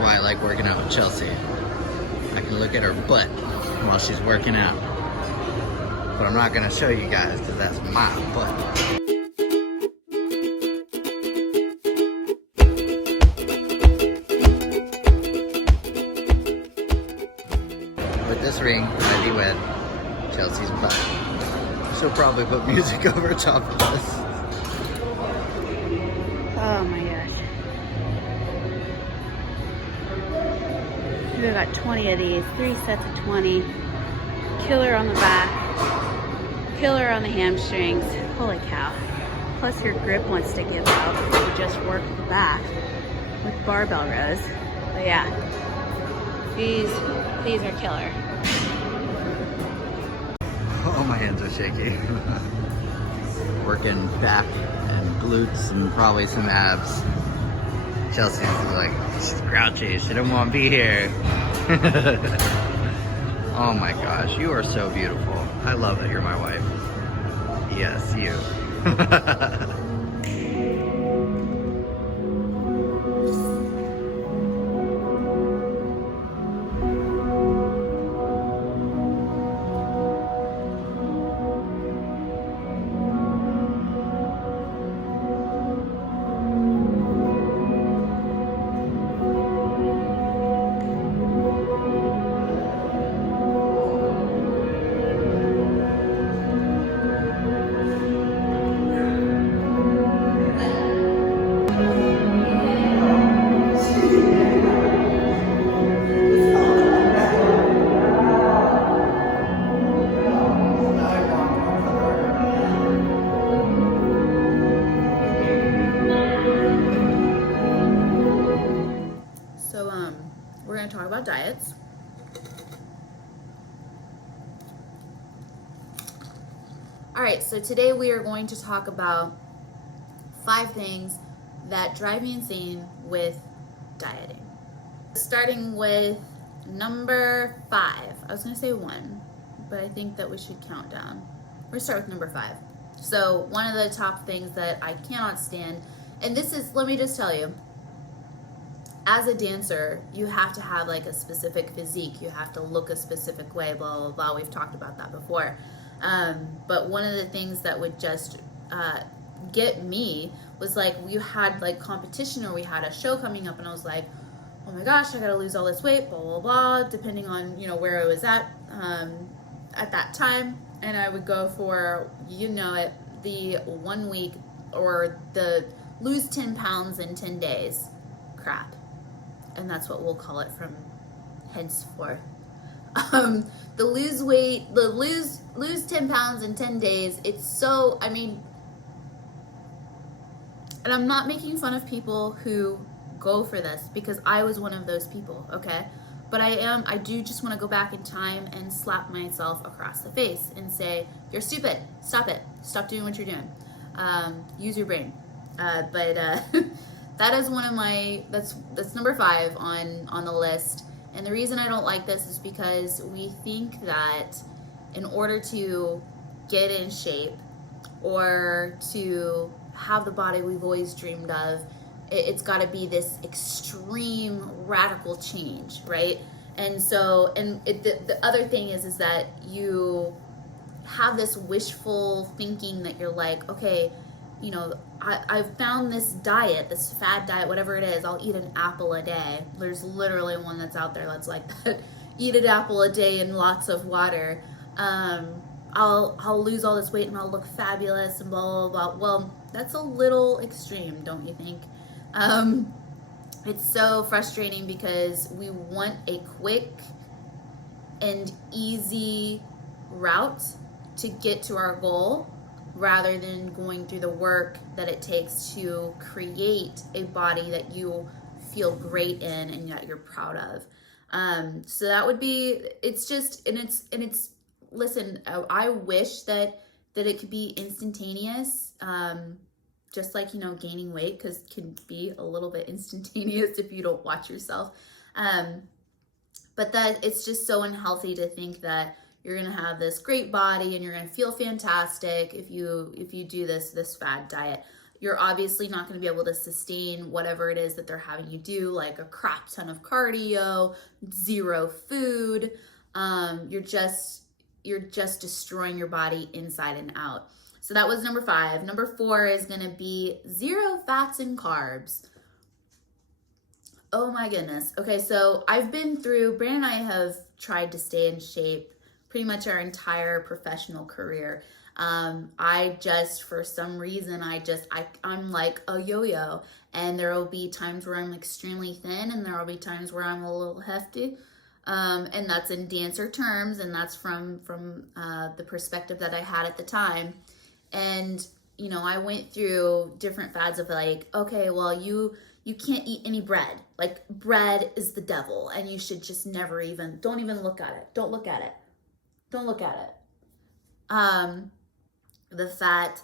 why I like working out with Chelsea. I can look at her butt while she's working out. But I'm not gonna show you guys because that's my butt. With this ring, I'd be wet Chelsea's butt. She'll probably put music over top of this. Oh my gosh. We've got 20 of these, 3 sets of 20. Killer on the back, killer on the hamstrings. Holy cow. Plus your grip wants to give out if you just work the back with barbell rows. But yeah, these are killer. Oh, my hands are shaky. Working back and glutes and probably some abs. Chelsea's like, she's grouchy, she didn't want to be here. Oh my gosh, you are so beautiful. I love that you're my wife. Yes, you. We're going to talk about diets. All right, so today we are going to talk about 5 things that drive me insane with dieting. Starting with number 5. I was going to say 1, but I think that we should count down. We're going to start with number 5. So one of the top things that I cannot stand, and this is, let me just tell you, as a dancer, you have to have like a specific physique. You have to look a specific way, blah, blah, blah. We've talked about that before. But one of the things that would just get me was like, we had like competition or we had a show coming up and I was like, oh my gosh, I gotta lose all this weight, blah, blah, blah, depending on, you know, where I was at that time. And I would go for, you know it, the 1 week or the lose 10 pounds in 10 days crap. And that's what we'll call it from henceforth. The lose weight, the lose 10 pounds in 10 days. It's so, I mean, and I'm not making fun of people who go for this because I was one of those people, okay? But I do just want to go back in time and slap myself across the face and say, you're stupid, stop it, stop doing what you're doing. Use your brain. That is one of my, that's number 5 on the list. And the reason I don't like this is because we think that in order to get in shape or to have the body we've always dreamed of, it's got to be this extreme radical change, right? And so, the other thing is that you have this wishful thinking that you're like, okay, you know, I've found this diet, this fad diet, whatever it is. I'll eat an apple a day. There's literally one that's out there that's like that. Eat an apple a day and lots of water. I'll lose all this weight and I'll look fabulous and blah, blah, blah. Well, that's a little extreme, don't you think? It's so frustrating because we want a quick and easy route to get to our goal, rather than going through the work that it takes to create a body that you feel great in and that you're proud of. So that would be, it's just, and it's, listen, I wish that it could be instantaneous, just like, you know, gaining weight, because it can be a little bit instantaneous if you don't watch yourself. But that it's just so unhealthy to think that you're gonna have this great body and you're gonna feel fantastic if you do this fad diet. you're obviously not going to be able to sustain whatever it is that they're having you do, like a crap ton of cardio, zero food. You're just destroying your body inside and out. So that was number 5. Number 4 is going to be 0 fats and carbs. Oh my goodness. Okay, so Brandon and I have tried to stay in shape pretty much our entire professional career. For some reason, I'm like a yo-yo, and there will be times where I'm extremely thin, and there will be times where I'm a little hefty. And that's in dancer terms, and that's from the perspective that I had at the time. And, I went through different fads of like, okay, well, you can't eat any bread. Like, bread is the devil, and you should just don't even look at it. Don't look at it. Don't look at it. The fat,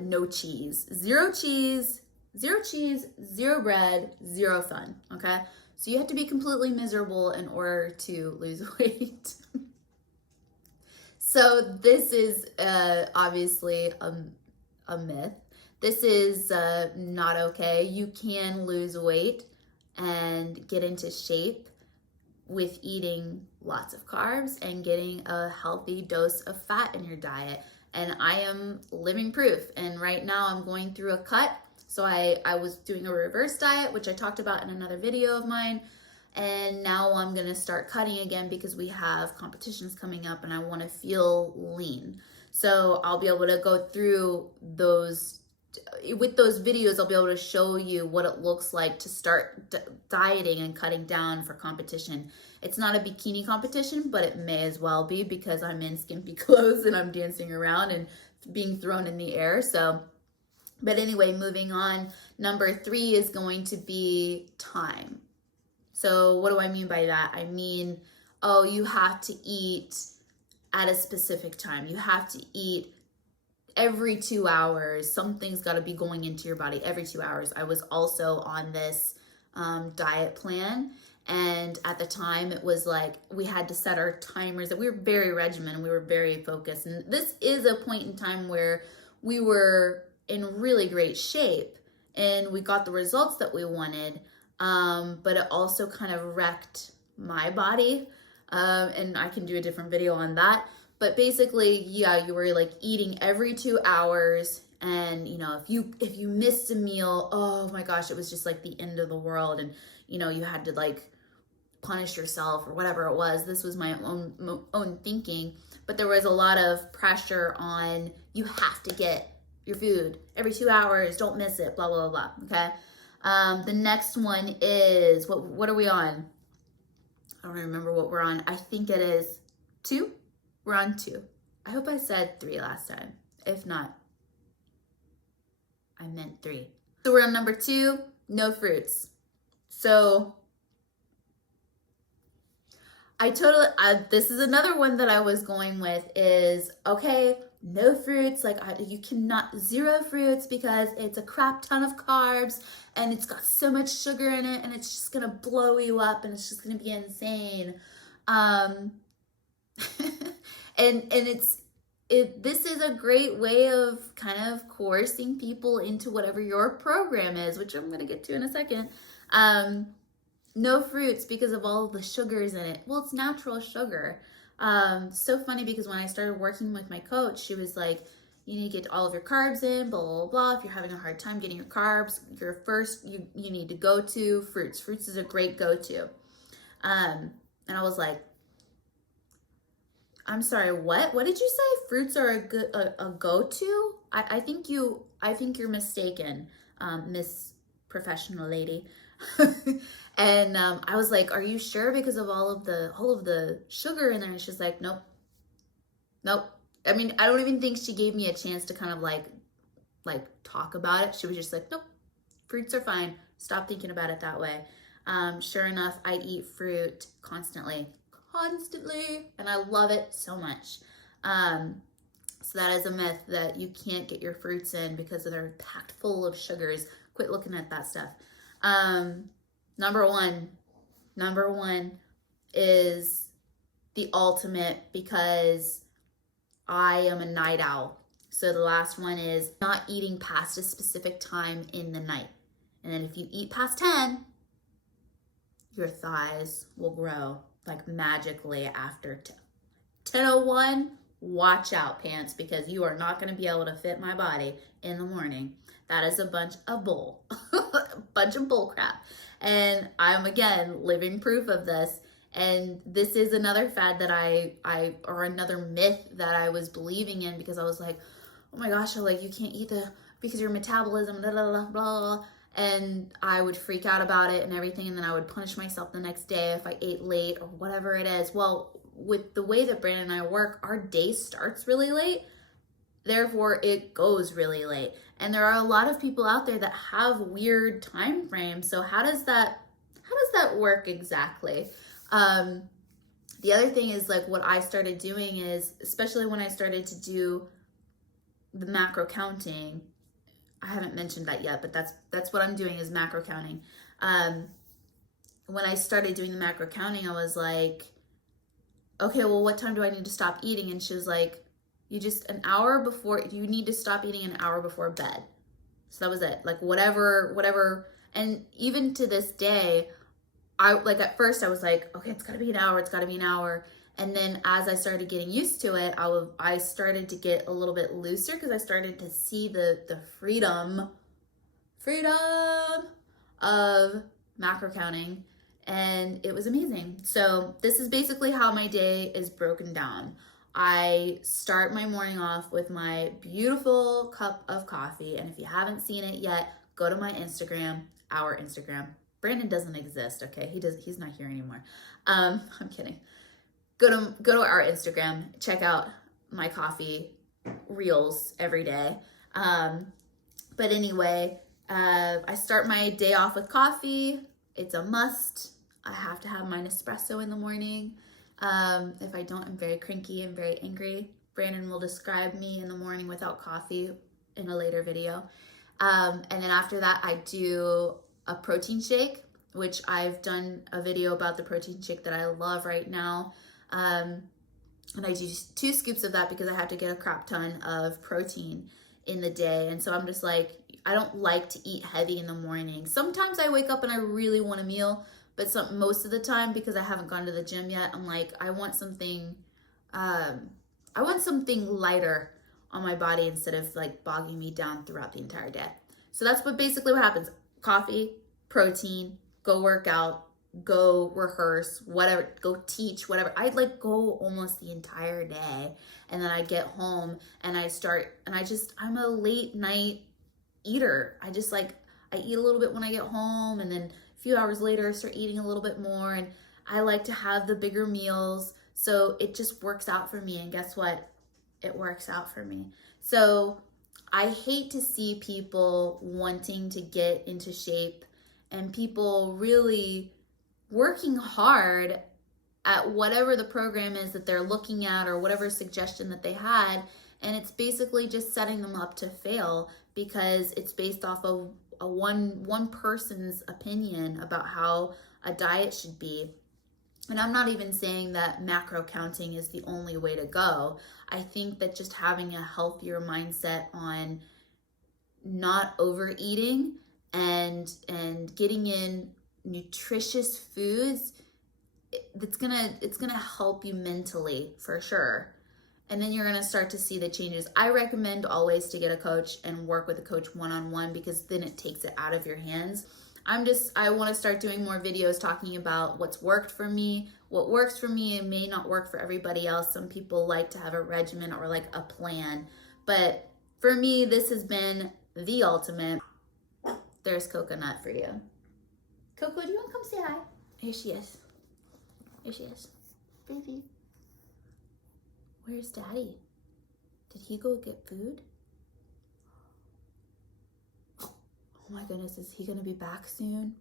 no cheese. Zero cheese, zero bread, zero fun, okay? So you have to be completely miserable in order to lose weight. So this is obviously a myth. This is not okay. You can lose weight and get into shape with eating lots of carbs and getting a healthy dose of fat in your diet. And I am living proof. And right now I'm going through a cut. So I was doing a reverse diet, which I talked about in another video of mine. And now I'm going to start cutting again because we have competitions coming up and I want to feel lean. So I'll be able to go through those. With those videos, I'll be able to show you what it looks like to start dieting and cutting down for competition. It's not a bikini competition, but it may as well be because I'm in skimpy clothes and I'm dancing around and being thrown in the air. But anyway, moving on. Number 3 is going to be time. So what do I mean by that? I mean, you have to eat at a specific time. You have to eat every 2 hours. Something's got to be going into your body every 2 hours. I was also on this diet plan, and at the time it was like we had to set our timers. That we were very regimented, we were very focused, and this is a point in time where we were in really great shape and we got the results that we wanted, but it also kind of wrecked my body, and I can do a different video on that. But basically, yeah, you were like eating every 2 hours, and if you missed a meal, oh my gosh, it was just like the end of the world, and you had to like punish yourself or whatever it was. This was my own thinking, but there was a lot of pressure on, you have to get your food every 2 hours, don't miss it, blah blah blah. Okay. The next one is what are we on? I don't remember what we're on. I think it is 2. We're on 2. I hope I said 3 last time. If not, I meant 3. So we're on number 2, no fruits. So this is another one that I was going with is, okay, no fruits. Like you cannot, 0 fruits because it's a crap ton of carbs and it's got so much sugar in it and it's just going to blow you up and it's just going to be insane. This is a great way of kind of coercing people into whatever your program is, which I'm going to get to in a second. No fruits because of all the sugars in it. Well, it's natural sugar. So funny because when I started working with my coach, she was like, you need to get all of your carbs in, blah, blah, blah. If you're having a hard time getting your carbs, you need to go to fruits. Fruits is a great go-to. And I was like, I'm sorry, what? What did you say? Fruits are a go-to? I think you're mistaken, Miss Professional Lady. And I was like, are you sure? Because of all of the sugar in there. And she's like, nope. I mean, I don't even think she gave me a chance to kind of like talk about it. She was just like, nope, fruits are fine. Stop thinking about it that way. Sure enough, I eat fruit constantly, and I love it so much. So that is a myth that you can't get your fruits in because they're packed full of sugars. Quit looking at that stuff. Number one is the ultimate because I am a night owl. So the last one is not eating past a specific time in the night. And then if you eat past 10, your thighs will grow like magically after 10:01. Watch out, pants, because you are not going to be able to fit my body in the morning. That is a bunch of bull, bunch of bull crap. And I'm, again, living proof of this. And this is another fad that or another myth that I was believing in, because I was like, oh my gosh, like, you can't eat because your metabolism, blah, blah, blah, blah. And I would freak out about it and everything. And then I would punish myself the next day if I ate late or whatever it is. Well, with the way that Brandon and I work, our day starts really late. Therefore, it goes really late. And there are a lot of people out there that have weird time frames. So how does that work exactly? The other thing is, like, what I started doing is, especially when I started to do the macro counting, I haven't mentioned that yet, but that's what I'm doing, is macro counting. When I started doing the macro counting, I was like, okay, well, what time do I need to stop eating? And she was like, you need to stop eating an hour before bed. So that was it. Like, whatever. And even to this day, at first I was like, okay, it's gotta be an hour. And then as I started getting used to it, I started to get a little bit looser, because I started to see the freedom of macro counting, and it was amazing. So this is basically how my day is broken down. I start my morning off with my beautiful cup of coffee, and if you haven't seen it yet, go to my Instagram, our Instagram. Brandon doesn't exist, okay? He's not here anymore. I'm kidding. Go to our Instagram, check out my coffee reels every day. But anyway, I start my day off with coffee. It's a must. I have to have my Nespresso in the morning. If I don't, I'm very cranky and very angry. Brandon will describe me in the morning without coffee in a later video. And then after that, I do a protein shake, which I've done a video about the protein shake that I love right now. And I do 2 scoops of that because I have to get a crap ton of protein in the day. And so I'm just like, I don't like to eat heavy in the morning. Sometimes I wake up and I really want a meal, but most of the time, because I haven't gone to the gym yet, I'm like, I want something lighter on my body instead of like bogging me down throughout the entire day. So that's basically what happens. Coffee, protein, go work out, go rehearse, whatever, go teach, whatever. I'd like go almost the entire day. And then I get home and I'm a late night eater. I eat a little bit when I get home, and then a few hours later I start eating a little bit more, and I like to have the bigger meals. So it just works out for me. And guess what? It works out for me. So I hate to see people wanting to get into shape and people really working hard at whatever the program is that they're looking at or whatever suggestion that they had. And it's basically just setting them up to fail because it's based off of one person's opinion about how a diet should be. And I'm not even saying that macro counting is the only way to go. I think that just having a healthier mindset on not overeating and getting in nutritious foods, it's gonna help you mentally for sure. And then you're gonna start to see the changes. I recommend always to get a coach and work with a coach one-on-one, because then it takes it out of your hands. I want to start doing more videos talking about what's worked for me. What works for me, it may not work for everybody else. Some people like to have a regimen or like a plan. But for me, this has been the ultimate. There's Coconut for you. Coco, do you want to come say hi? Here she is. Here she is. Baby. Where's Daddy? Did he go get food? Oh my goodness, is he gonna be back soon?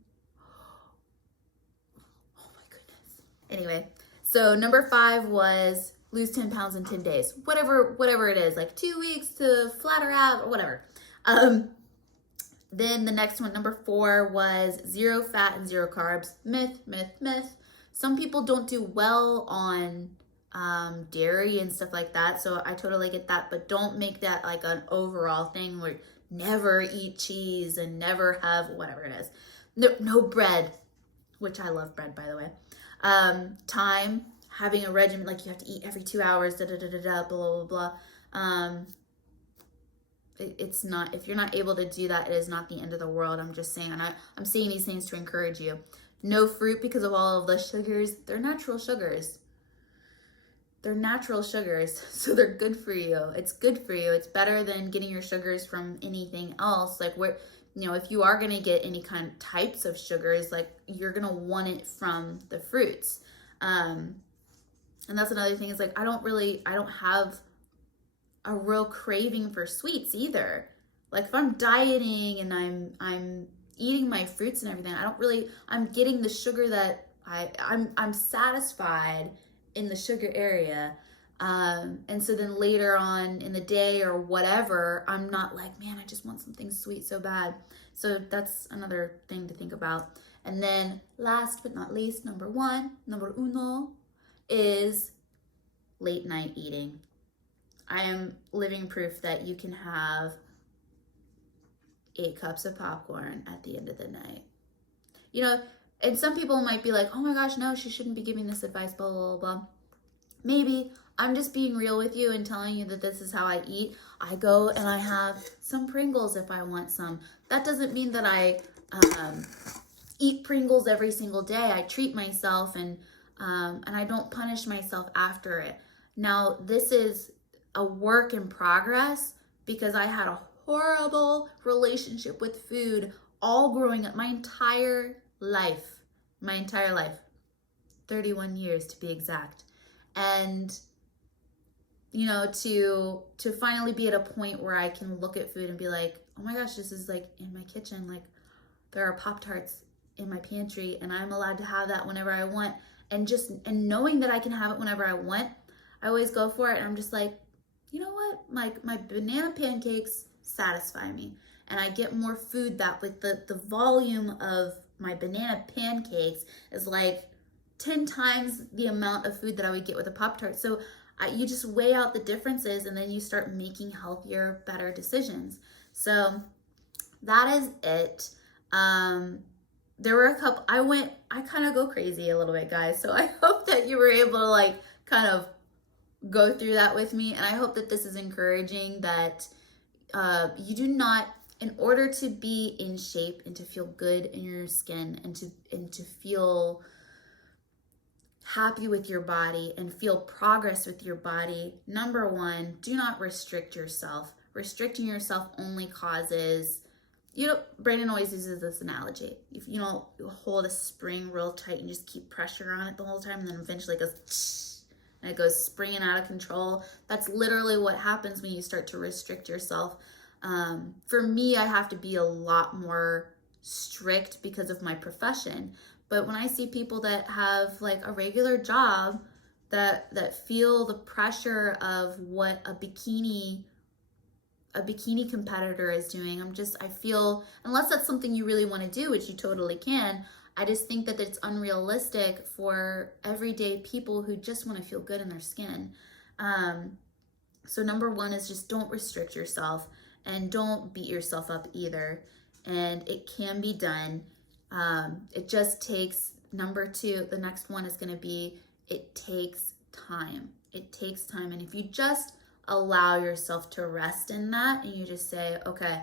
Oh my goodness. Anyway, so number 5 was lose 10 pounds in 10 days. Whatever it is, like 2 weeks to flatter out or whatever. Then the next one, number 4, was 0 fat and 0 carbs. Myth. Some people don't do well on dairy and stuff like that. So I totally get that, but don't make that like an overall thing where never eat cheese and never have whatever it is. No bread, which I love bread, by the way. Time, having a regimen, like you have to eat every 2 hours, da da da da da, blah blah blah. It's not, if you're not able to do that, it is not the end of the world. I'm just saying, I'm saying these things to encourage you. No fruit because of all of the sugars. They're natural sugars. They're natural sugars, so they're good for you. It's good for you. It's better than getting your sugars from anything else. Like where, you know, if you are gonna get any kind of types of sugars, like you're gonna want it from the fruits. And that's another thing is like, I don't have a real craving for sweets either. Like if I'm dieting and I'm eating my fruits and everything, I'm getting the sugar that I'm satisfied in the sugar area. And so then later on in the day or whatever, I'm not like, man, I just want something sweet so bad. So that's another thing to think about. And then last but not least, number uno, is late night eating. I am living proof that you can have 8 cups of popcorn at the end of the night. You know, and some people might be like, oh my gosh, no, she shouldn't be giving this advice, blah, blah, blah. Maybe. I'm just being real with you and telling you that this is how I eat. I go and I have some Pringles if I want some. That doesn't mean that I eat Pringles every single day. I treat myself and I don't punish myself after it. Now, this is a work in progress because I had a horrible relationship with food all growing up, my entire life, 31 years to be exact. And you know, to finally be at a point where I can look at food and be like, oh my gosh, this is like in my kitchen, like there are Pop-Tarts in my pantry and I'm allowed to have that whenever I want. And knowing that I can have it whenever I want, I always go for it. And I'm just like, you know what? My banana pancakes satisfy me. And I get more food that with the volume of my banana pancakes is like 10 times the amount of food that I would get with a Pop-Tart. So you just weigh out the differences and then you start making healthier, better decisions. So that is it. There were a couple, I kind of go crazy a little bit, guys. So I hope that you were able to like kind of go through that with me. And I hope that this is encouraging that you do not, in order to be in shape and to feel good in your skin and to feel happy with your body and feel progress with your body, number one, do not restrict yourself. Restricting yourself only causes, you know, Brandon always uses this analogy. If you know, you hold a spring real tight and just keep pressure on it the whole time, and then eventually it goes and it goes springing out of control. That's literally what happens when you start to restrict yourself. For me, I have to be a lot more strict because of my profession. But when I see people that have like a regular job that feel the pressure of what a bikini competitor is doing, I feel, unless that's something you really want to do, which you totally can, I just think that it's unrealistic for everyday people who just want to feel good in their skin. So number one is just don't restrict yourself and don't beat yourself up either. And it can be done. It just takes, number two, the next one is going to be, it takes time. It takes time. And if you just allow yourself to rest in that and you just say, okay,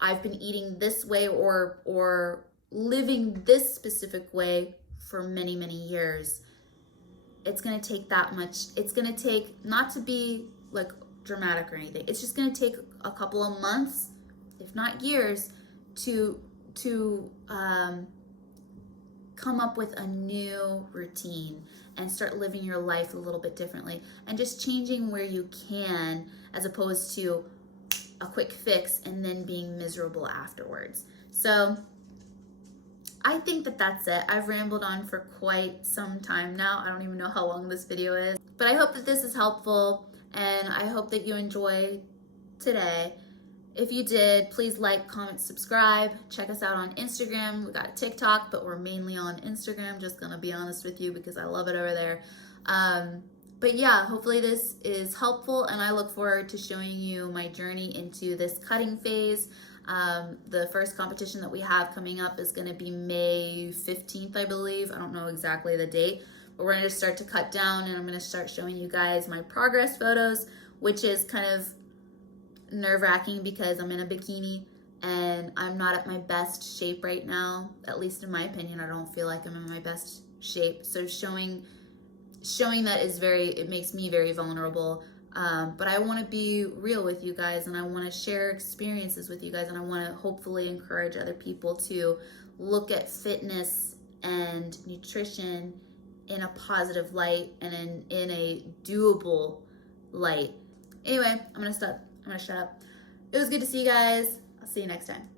I've been eating this way or living this specific way for many, many years, it's going to take that much. It's going to take, not to be like dramatic or anything, it's just going to take a couple of months, if not years, to come up with a new routine and start living your life a little bit differently and just changing where you can, as opposed to a quick fix and then being miserable afterwards. So I think that that's it. I've rambled on for quite some time now. I don't even know how long this video is, but I hope that this is helpful and I hope that you enjoy today. If you did, please like, comment, subscribe. Check us out on Instagram. We got TikTok, but we're mainly on Instagram. Just gonna be honest with you because I love it over there. But But yeah, hopefully this is helpful, and I look forward to showing you my journey into this cutting phase. The first competition that we have coming up is going to be May 15th, I believe. I don't know exactly the date, but we're going to start to cut down, and I'm going to start showing you guys my progress photos, which is kind of nerve-wracking because I'm in a bikini and I'm not at my best shape right now. At least in my opinion, I don't feel like I'm in my best shape. So showing that is it makes me very vulnerable. But I want to be real with you guys, and I want to share experiences with you guys, and I want to hopefully encourage other people to look at fitness and nutrition in a positive light and in a doable light. Anyway, I'm gonna shut up. It was good to see you guys. I'll see you next time.